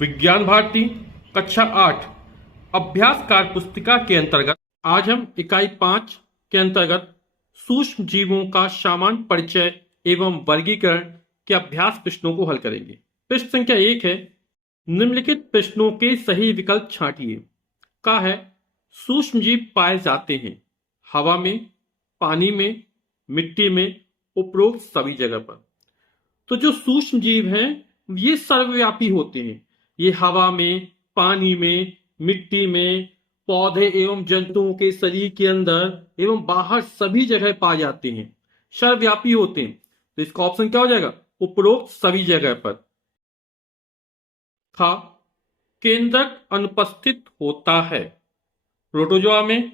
विज्ञान भारती कक्षा 8 अभ्यास कार्य पुस्तिका के अंतर्गत आज हम इकाई 5 के अंतर्गत सूक्ष्म जीवों का सामान्य परिचय एवं वर्गीकरण के अभ्यास प्रश्नों को हल करेंगे। प्रश्न संख्या 1 है, निम्नलिखित प्रश्नों के सही विकल्प छांटिए। का है, सूक्ष्म जीव पाए जाते हैं हवा में, पानी में, मिट्टी में, उपरोक्त सभी जगह पर। तो जो सूक्ष्म जीव हैं ये सर्वव्यापी होते हैं। ये हवा में, पानी में, मिट्टी में, पौधे एवं जंतुओं के शरीर के अंदर एवं बाहर सभी जगह पाए जाते हैं, सर्वव्यापी होते हैं। तो इसका ऑप्शन क्या हो जाएगा? उपरोक्त सभी जगह पर। खा, केंद्रक अनुपस्थित होता है प्रोटोजोआ में,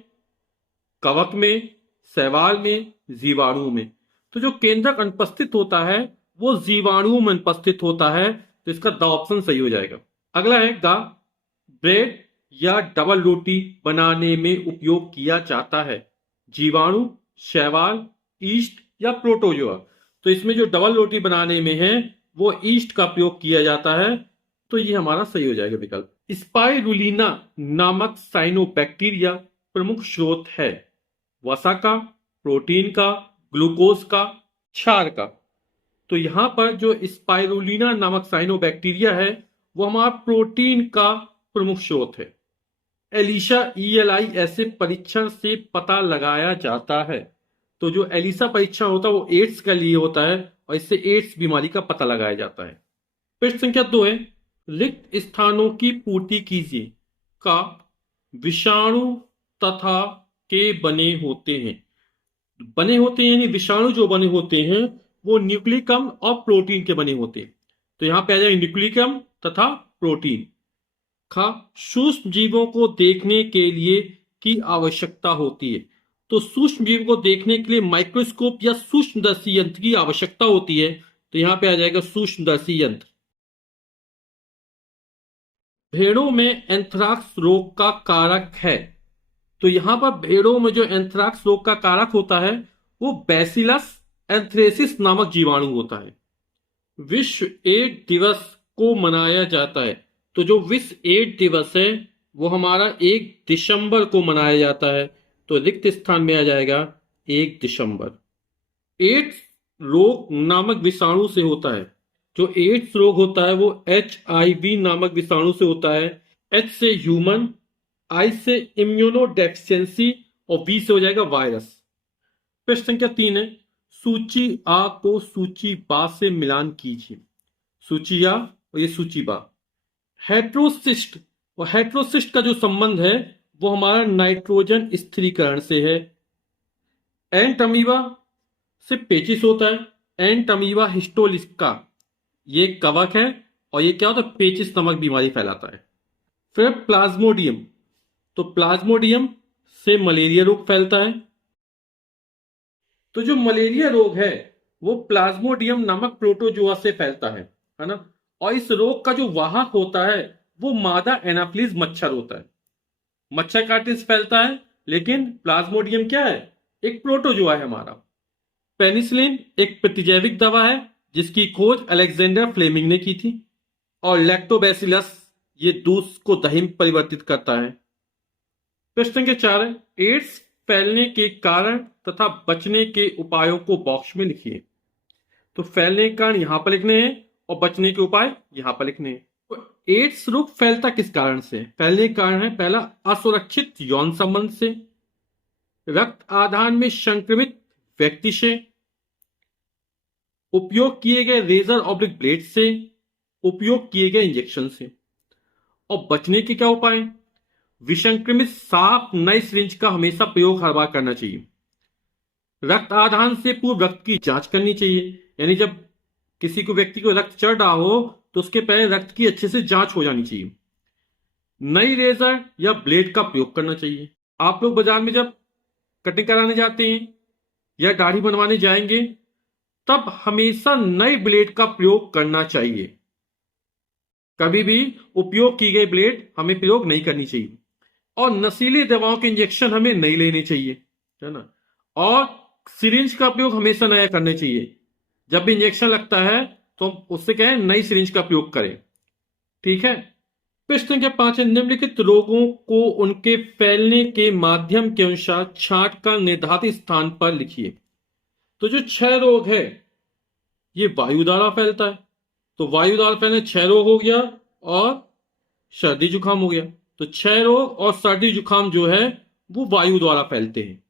कवक में, शैवाल में, जीवाणु में। तो जो केंद्रक अनुपस्थित होता है वो जीवाणुओं में अनुपस्थित होता है। तो इसका द ऑप्शन सही हो जाएगा। अगला है गा, ब्रेड या डबल रोटी बनाने में उपयोग किया जाता है जीवाणु, शैवाल, ईस्ट या प्रोटोजोआ। तो इसमें जो डबल रोटी बनाने में है वो ईस्ट का प्रयोग किया जाता है। तो ये हमारा सही हो जाएगा विकल्प। स्पाइरुलिना नामक साइनोबैक्टीरिया प्रमुख स्रोत है वसा का, प्रोटीन का, ग्लूकोज का, क्षार का। तो यहां पर जो स्पाइरुलिना नामक साइनोबैक्टीरिया है वो हमारा प्रोटीन का प्रमुख स्रोत है। एलिशा ELI ऐसे परीक्षण से पता लगाया जाता है। तो जो एलिशा परीक्षण होता है वो एड्स के लिए होता है और इससे एड्स बीमारी का पता लगाया जाता है। प्रश्न संख्या 2 है, रिक्त स्थानों की पूर्ति कीजिए। का विषाणु तथा के बने होते हैं। यानी विषाणु जो बने होते हैं वो न्यूक्लिकम और प्रोटीन के बने होते हैं। तो यहां पे आ जाएगा न्यूक्लिकम तथा प्रोटीन। खा, सूक्ष्म जीवों को देखने के लिए की आवश्यकता होती है। तो सूक्ष्म जीव को देखने के लिए माइक्रोस्कोप या सूक्ष्मदर्शी यंत्र की आवश्यकता होती है। तो यहां पे आ जाएगा सूक्ष्मदर्शी यंत्र। भेड़ों में एंथ्राक्स रोग का कारक है। तो यहां पर भेड़ों में जो एंथ्राक्स रोग का कारक होता है वो बैसिलस एंथ्रेसिस नामक जीवाणु होता है। विश्व एड्स दिवस को मनाया जाता है। तो जो विश्व एड्स दिवस है वो हमारा 1 दिसंबर को मनाया जाता है। तो रिक्त स्थान में आ जाएगा 1 दिसंबर। एड्स रोग नामक विषाणु से होता है। जो एड्स रोग होता है वो HIV नामक विषाणु से होता है। H से ह्यूमन, I से इम्यूनो डेफिशिएंसी और V से हो जाएगा वायरस। प्रश्न संख्या 3 है, सूची आ को सूची बा से मिलान कीजिए। सूची आ और ये सूची बा। हेट्रोसिस्ट और हेट्रोसिस्ट का जो संबंध है वो हमारा नाइट्रोजन स्थिरीकरण से है। एंट अमीबा से पेचिस होता है। एंट अमीबा हिस्टोलिस्का ये कवक है और ये क्या होता है? पेचिस नामक बीमारी फैलाता है। फिर प्लाज्मोडियम, तो प्लाज्मोडियम से मलेरिया रोग फैलता है। तो जो मलेरिया रोग है वो प्लाज्मोडियम नामक प्रोटोजोआ से फैलता है ना। और इस रोग का जो वाहक होता है वो मादा एनाफिलिस मच्छर होता है। मच्छर काटने से फैलता है, लेकिन प्लाज्मोडियम क्या है? एक प्रोटोजोआ है हमारा। पेनिसिलिन एक प्रतिजैविक दवा है जिसकी खोज अलेक्जेंडर फ्लेमिंग ने की थी। और लैक्टोबैसिलस ये दूध को दही में परिवर्तित करता है। प्रश्न संख्या 4 है, एड्स फैलने के कारण तथा बचने के उपायों को बॉक्स में लिखिए। तो फैलने के कारण यहां पर लिखने हैं और बचने के उपाय यहां पर लिखने हैं। तो एड्स रोग फैलता किस कारण से? फैलने के कारण है पहला, असुरक्षित यौन संबंध से, रक्त आधान में संक्रमित व्यक्ति से, उपयोग किए गए रेजर ऑब्लिक ब्लेड से, उपयोग किए गए इंजेक्शन से। और बचने के क्या उपाय? विसंक्रमित साफ नए सिरिंज का हमेशा प्रयोग हर बार करना चाहिए। रक्त आधान से पूर्व रक्त की जांच करनी चाहिए। यानी जब किसी को व्यक्ति को रक्त चढ़ रहा हो तो उसके पहले रक्त की अच्छे से जांच हो जानी चाहिए। नई रेजर या ब्लेड का प्रयोग करना चाहिए। आप लोग बाजार में जब कटिंग कराने जाते हैं या दाढ़ी बनवाने जाएंगे तब हमेशा नए ब्लेड का प्रयोग करना चाहिए। कभी भी उपयोग की गई ब्लेड हमें प्रयोग नहीं करनी चाहिए। और नशीली दवाओं के इंजेक्शन हमें नहीं लेने चाहिए, है ना। और सिरिंज का प्रयोग हमेशा नया करना चाहिए। जब भी इंजेक्शन लगता है तो उससे कहें नई सिरिंज का प्रयोग करें, ठीक है। प्रश्न संख्या 5 है, निम्नलिखित रोगों को उनके फैलने के माध्यम के अनुसार छांट कर निर्धारित स्थान पर लिखिए। तो जो 6 रोग है ये वायु द्वारा फैलता है। तो वायु द्वारा फैलने 6 रोग हो गया और सर्दी जुकाम हो गया। तो 6 रोग और सर्दी जुकाम जो है वो वायु द्वारा फैलते हैं।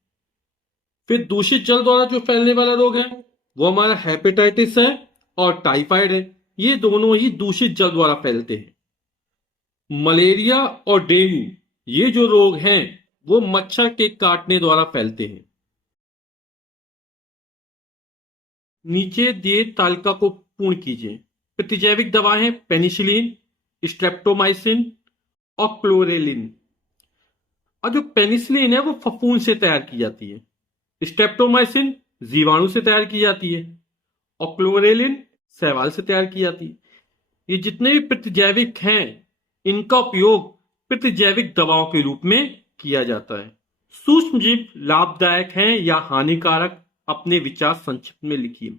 फिर दूषित जल द्वारा जो फैलने वाला रोग है वो हमारा हेपेटाइटिस है और टाइफाइड है। ये दोनों ही दूषित जल द्वारा फैलते हैं। मलेरिया और डेंगू ये जो रोग हैं वो मच्छर के काटने द्वारा फैलते हैं। नीचे दिए तालिका को पूर्ण कीजिए। प्रतिजैविक दवाएं पेनिसिलिन, स्ट्रेप्टोमाइसिन और क्लोरेलिन। और जो पेनिसिलिन है वो फफूंद से तैयार की जाती है। स्ट्रेप्टोमाइसिन जीवाणु से तैयार की जाती है और क्लोरेलिन शैवाल से तैयार की जाती है। ये जितने भी प्रतिजैविक हैं इनका उपयोग प्रतिजैविक दवाओं के रूप में किया जाता है। सूक्ष्म जीव लाभदायक हैं या हानिकारक, अपने विचार संक्षिप्त में लिखिए।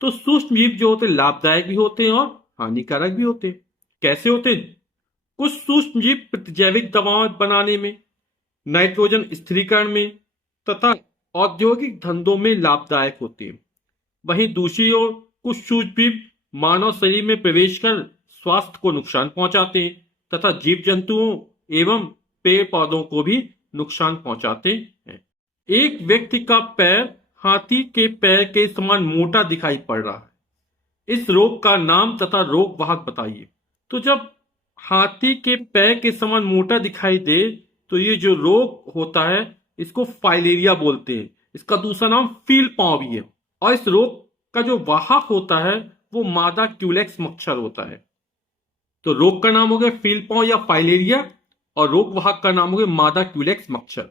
तो सूक्ष्म जीव जो होते हैं लाभदायक भी होते हैं और हानिकारक भी होते हैं। कैसे होते हैं? कुछ सूक्ष्म जीव प्रतिजैविक दवाएं बनाने में, नाइट्रोजन स्थिरीकरण में तथा औद्योगिक धंधों में लाभदायक होते हैं। वहीं दूसरी ओर कुछ सूक्ष्म जीव मानव शरीर में प्रवेश कर स्वास्थ्य को नुकसान पहुंचाते हैं तथा जीव जंतुओं एवं पेड़ पौधों को भी नुकसान पहुंचाते हैं। एक व्यक्ति का पैर हाथी के पैर के समान मोटा दिखाई पड़ रहा है। इस रोग का नाम तथा रोग वाहक बताइए। तो जब हाथी के पैर के समान मोटा दिखाई दे तो ये जो रोग होता है इसको फाइलेरिया बोलते हैं। इसका दूसरा नाम फील पॉ भी है। और इस रोग का जो वाहक होता है वो मादा क्यूलेक्स मच्छर होता है। तो रोग का नाम हो गया फील पॉ या फाइलेरिया और रोग वाहक का नाम हो गया मादा क्यूलेक्स मच्छर।